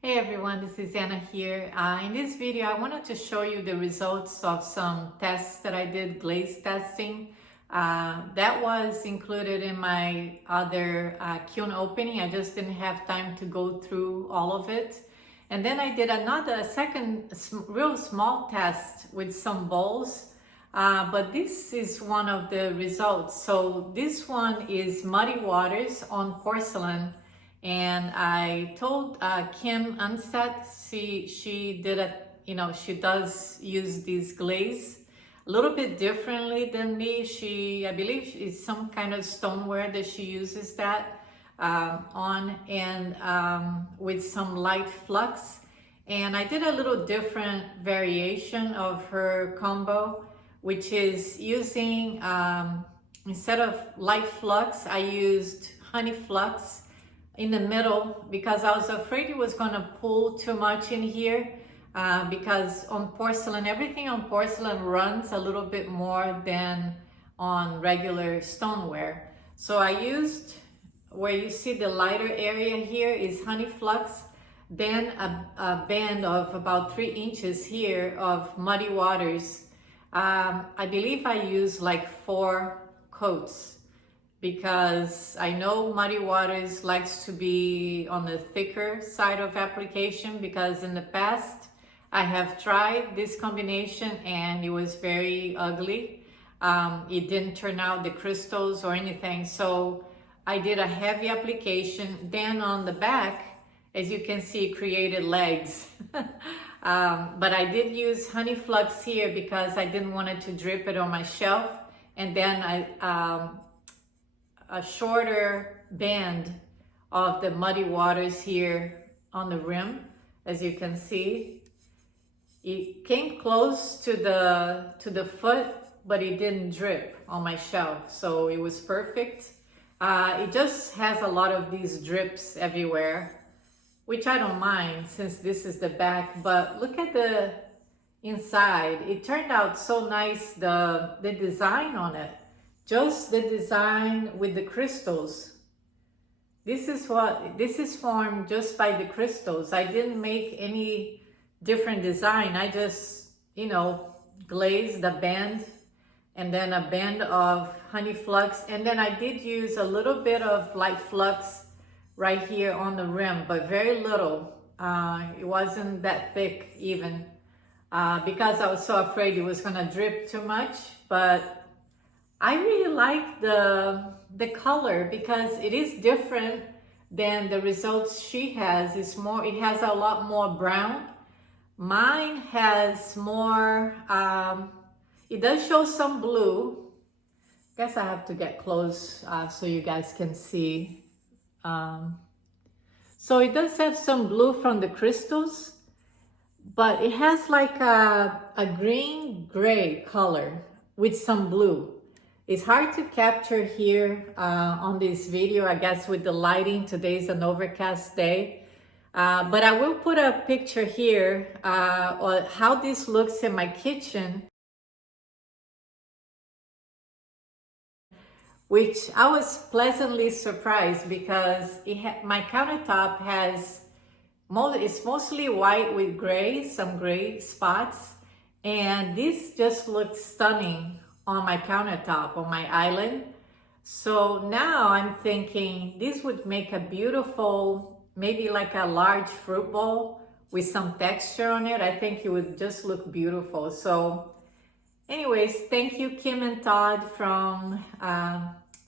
Hey everyone, this is Anna here. In this video, I wanted to show you the results of some tests that I did, glaze testing. That was included in my other kiln opening. I just didn't have time to go through all of it. And then I did a second real small test with some bowls. But this is one of the results. So this one is muddy waters on porcelain. And I told Kim and Todd, she did she does use this glaze a little bit differently than me. I believe it's some kind of stoneware that she uses that on, and with some light flux. And I did a little different variation of her combo, which is using, instead of light flux, I used honey flux in the middle because I was afraid it was going to pull too much in here, because on porcelain, everything on porcelain runs a little bit more than on regular stoneware. So I used, where you see the lighter area here is honey flux, then a band of about 3 inches here of muddy waters. I believe I used like 4 coats, because I know muddy waters likes to be on the thicker side of application, because in the past I have tried this combination and it was very ugly. It didn't turn out the crystals or anything, so I did a heavy application. Then on the back, as you can see, it created legs. But I did use honey flux here because I didn't want it to drip it on my shelf. And then a shorter band of the muddy waters here on the rim. As you can see, it came close to the foot, but it didn't drip on my shelf, so it was perfect. It just has a lot of these drips everywhere, which I don't mind since this is the back. But look at the inside. It turned out so nice, the design on it. Just the design with the crystals. This is formed just by the crystals. I didn't make any different design. I just, glazed the band and then a band of honey flux. And then I did use a little bit of light flux right here on the rim, but very little. It wasn't that thick even, because I was so afraid it was gonna drip too much. But I really like the color because it is different than the results she has. It has a lot more brown. Mine has more, it does show some blue. Guess I have to get close so you guys can see. So it does have some blue from the crystals, but it has like a green gray color with some blue. It's hard to capture here on this video, I guess, with the lighting. Today's an overcast day. But I will put a picture here on how this looks in my kitchen, which I was pleasantly surprised because my countertop it's mostly white with gray, some gray spots. And this just looks stunning on my countertop, on my island. So now I'm thinking this would make a beautiful, maybe like a large fruit bowl with some texture on it. I think it would just look beautiful. So anyways, thank you, Kim and Todd from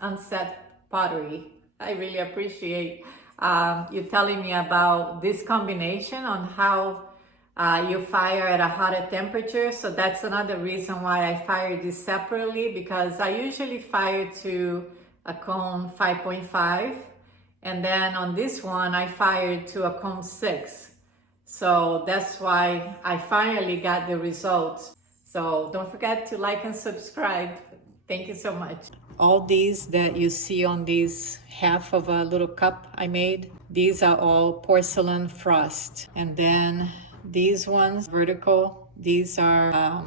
Unset Pottery. I really appreciate you telling me about this combination on how you fire at a hotter temperature. So that's another reason why I fire this separately, because I usually fire to a cone 5.5, and then on this one I fired to a cone 6. So that's why I finally got the results. So don't forget to like and subscribe. Thank you so much. All these that you see on these half of a little cup I made, these are all porcelain frost. And then these ones, vertical, these are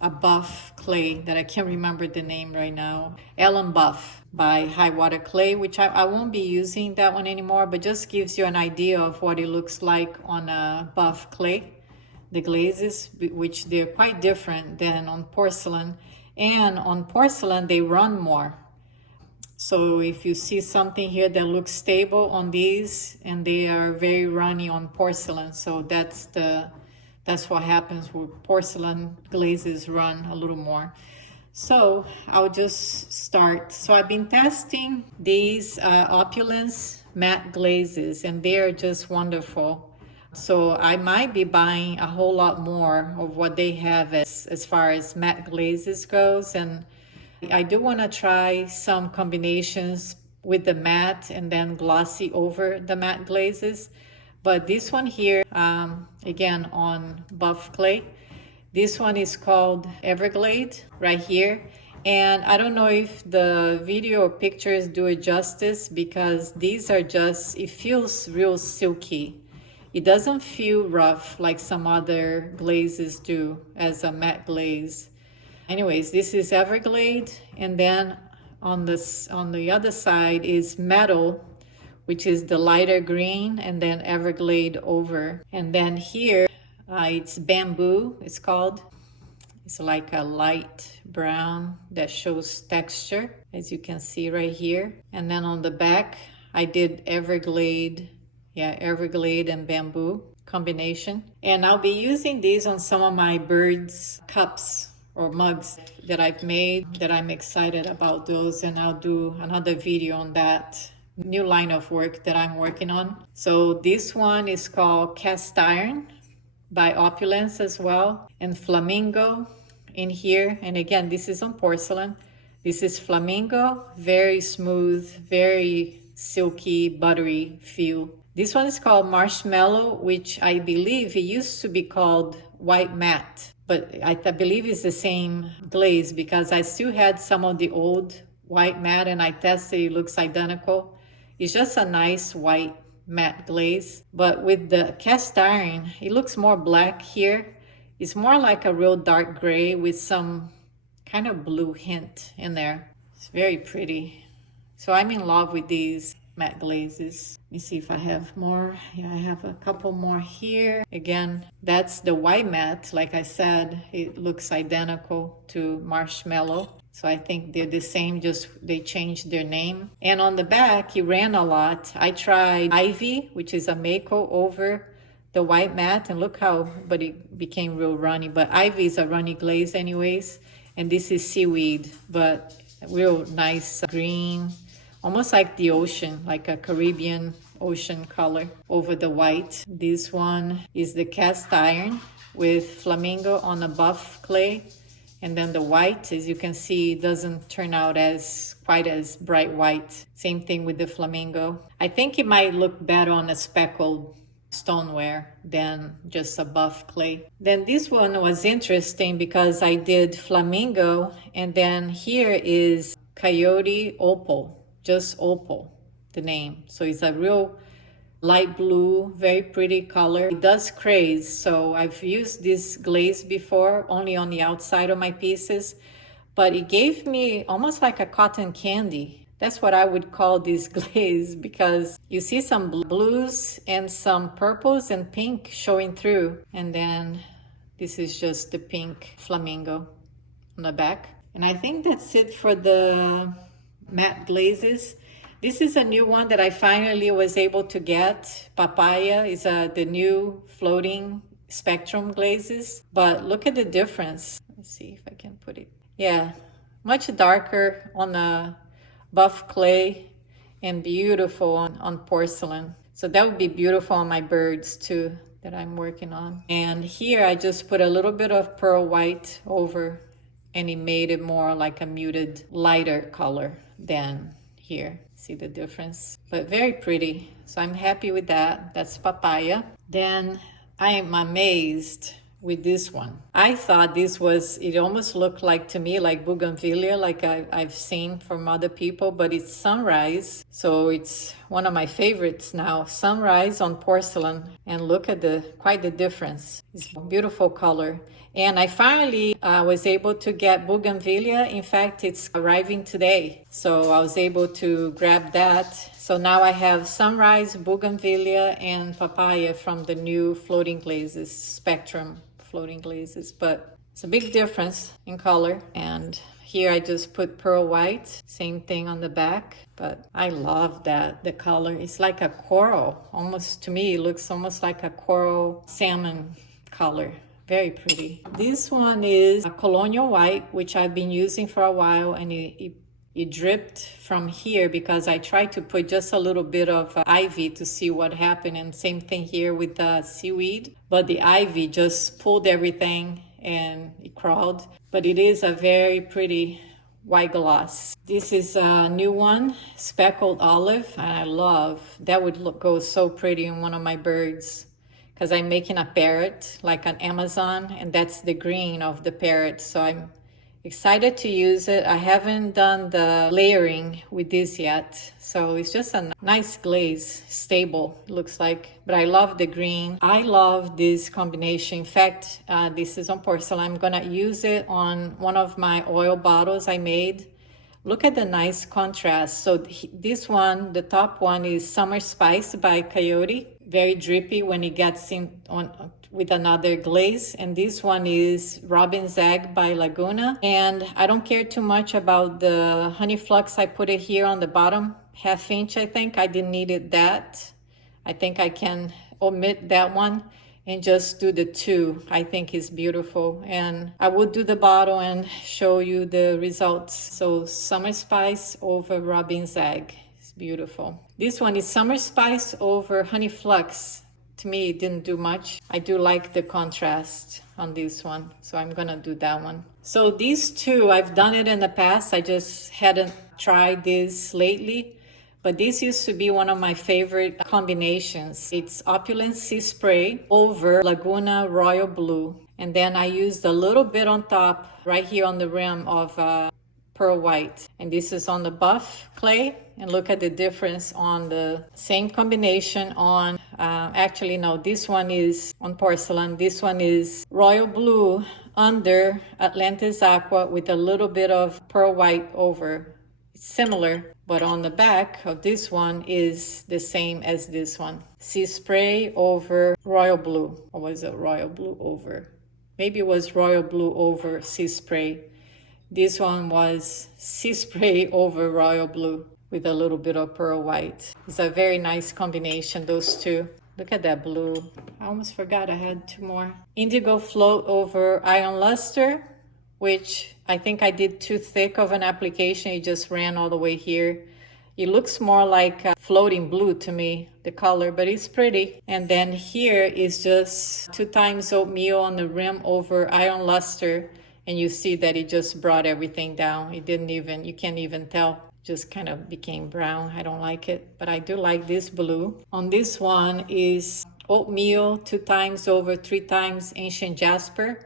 a buff clay that I can't remember the name right now. Ellen Buff by High Water Clay, which I won't be using that one anymore, but just gives you an idea of what it looks like on a buff clay. The glazes, which they're quite different than on porcelain. And on porcelain, they run more. So if you see something here that looks stable on these, and they are very runny on porcelain, so that's what happens with porcelain. Glazes run a little more. So I'll just start. So I've been testing these Opulence Matte glazes, and they're just wonderful. So I might be buying a whole lot more of what they have as far as matte glazes goes. And I do want to try some combinations with the matte and then glossy over the matte glazes. But this one here, again on buff clay, this one is called Everglade right here. And I don't know if the video or pictures do it justice, because these are just, it feels real silky. It doesn't feel rough like some other glazes do as a matte glaze. Anyways, this is Everglade, and then on the other side is Metal, which is the lighter green, and then Everglade over. And then here it's Bamboo, it's called. It's like a light brown that shows texture, as you can see right here. And then on the back, I did Everglade, Everglade and Bamboo combination. And I'll be using these on some of my birds cups or mugs that I've made, that I'm excited about those, and I'll do another video on that new line of work that I'm working on. So this one is called Cast Iron by Opulence as well, and Flamingo in here. And again, this is on porcelain. This is Flamingo, very smooth, very silky, buttery feel. This one is called Marshmallow, which I believe it used to be called White Matte, but I believe it's the same glaze, because I still had some of the old White Matte and I tested, it looks identical. It's just a nice white matte glaze. But with the cast iron, it looks more black here. It's more like a real dark gray with some kind of blue hint in there. It's very pretty. So I'm in love with these matte glazes. Let me see if I have more. Yeah, I have a couple more here. Again, that's the white matte. Like I said, it looks identical to Marshmallow. So I think they're the same, just they changed their name. And on the back, it ran a lot. I tried Ivy, which is a Mayco over the white matte, and look how, but it became real runny. But Ivy is a runny glaze anyways. And this is Seaweed, but real nice green, almost like the ocean, like a Caribbean ocean color over the white. This one is the cast iron with Flamingo on a buff clay. And then the white, as you can see, doesn't turn out as quite as bright white. Same thing with the Flamingo. I think it might look better on a speckled stoneware than just a buff clay. Then this one was interesting because I did Flamingo, and then here is Coyote Opal, just Opal, the name. So it's a real light blue, very pretty color. It does craze, so I've used this glaze before, only on the outside of my pieces, but it gave me almost like a cotton candy. That's what I would call this glaze, because you see some blues and some purples and pink showing through. And then this is just the pink Flamingo on the back. And I think that's it for the matte glazes. This is a new one that I finally was able to get. Papaya is the new floating spectrum glazes. But look at the difference. Let's see if I can put it. Yeah, much darker on a buff clay and beautiful on porcelain. So that would be beautiful on my birds too, that I'm working on. And here I just put a little bit of pearl white over, and it made it more like a muted, lighter color than here. See the difference? But very pretty. So I'm happy with that. That's Papaya. Then I am amazed with this one. I thought this was, it almost looked like to me like bougainvillea, like I've seen from other people, but it's Sunrise. So it's one of my favorites now, Sunrise on porcelain. And look at quite the difference. It's a beautiful color. And I finally was able to get bougainvillea. In fact, it's arriving today. So I was able to grab that. So now I have sunrise, bougainvillea, and papaya from the new floating glazes, Spectrum floating glazes. But it's a big difference in color. And here I just put pearl white, same thing on the back. But I love that, the color. It's like a coral. Almost, to me, it looks almost like a coral salmon color. Very pretty. This one is a colonial white, which I've been using for a while, and it dripped from here because I tried to put just a little bit of ivy to see what happened. And same thing here with the seaweed, but the ivy just pulled everything and it crawled. But it is a very pretty white gloss. This is a new one, Speckled Olive, and I love, that would go so pretty in one of my birds, because I'm making a parrot, like an Amazon, and that's the green of the parrot. So I'm excited to use it. I haven't done the layering with this yet. So it's just a nice glaze, stable, looks like. But I love the green. I love this combination. In fact, this is on porcelain. I'm gonna use it on one of my oil bottles I made. Look at the nice contrast. So this one, the top one, is Summer Spice by Coyote. Very drippy when it gets in on with another glaze. And this one is Robin's Egg by Laguna. And I don't care too much about the honey flux. I put it here on the bottom, 1/2 inch, I think. I didn't need it that. I think I can omit that one and just do the 2. I think it's beautiful. And I would do the bottle and show you the results. So Summer Spice over Robin's Egg. It's beautiful. This one is Summer Spice over Honey Flux. To me, it didn't do much. I do like the contrast on this one, so I'm gonna do that one. So these two, I've done it in the past. I just hadn't tried this lately. But this used to be one of my favorite combinations. It's Opulence Sea Spray over Laguna Royal Blue. And then I used a little bit on top, right here on the rim of Pearl White. And this is on the buff clay. And look at the difference on the same combination on, actually no, this one is on porcelain. This one is Royal Blue under Atlantis Aqua with a little bit of Pearl White over. Similar, but on the back of this one is the same as this one. Sea Spray over Royal Blue. Or was it Royal Blue over? Maybe it was Royal Blue over Sea Spray. This one was Sea Spray over Royal Blue with a little bit of Pearl White. It's a very nice combination, those two. Look at that blue. I almost forgot I had 2 more. Indigo Float over Iron Luster, which I think I did too thick of an application. It just ran all the way here. It looks more like a floating blue to me, the color, but it's pretty. And then here is just 2 times oatmeal on the rim over Iron Luster. And you see that it just brought everything down. It didn't even, you can't even tell. Just kind of became brown. I don't like it, but I do like this blue. On this one is oatmeal 2 times over 3 times ancient jasper.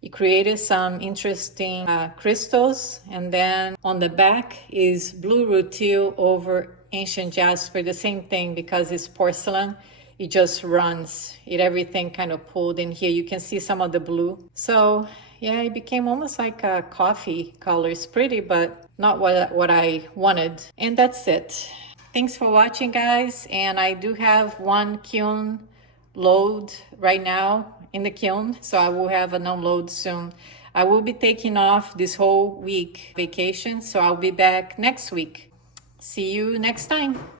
It created some interesting crystals. And then on the back is blue rutile over ancient jasper. The same thing, because it's porcelain. It just runs. Everything kind of pulled in here. You can see some of the blue. So yeah, it became almost like a coffee color. It's pretty, but not what I wanted. And that's it. Thanks for watching, guys. And I do have 1 kiln load right now in the kiln, so I will have an unload soon. I will be taking off this whole week vacation, so I'll be back next week. See you next time.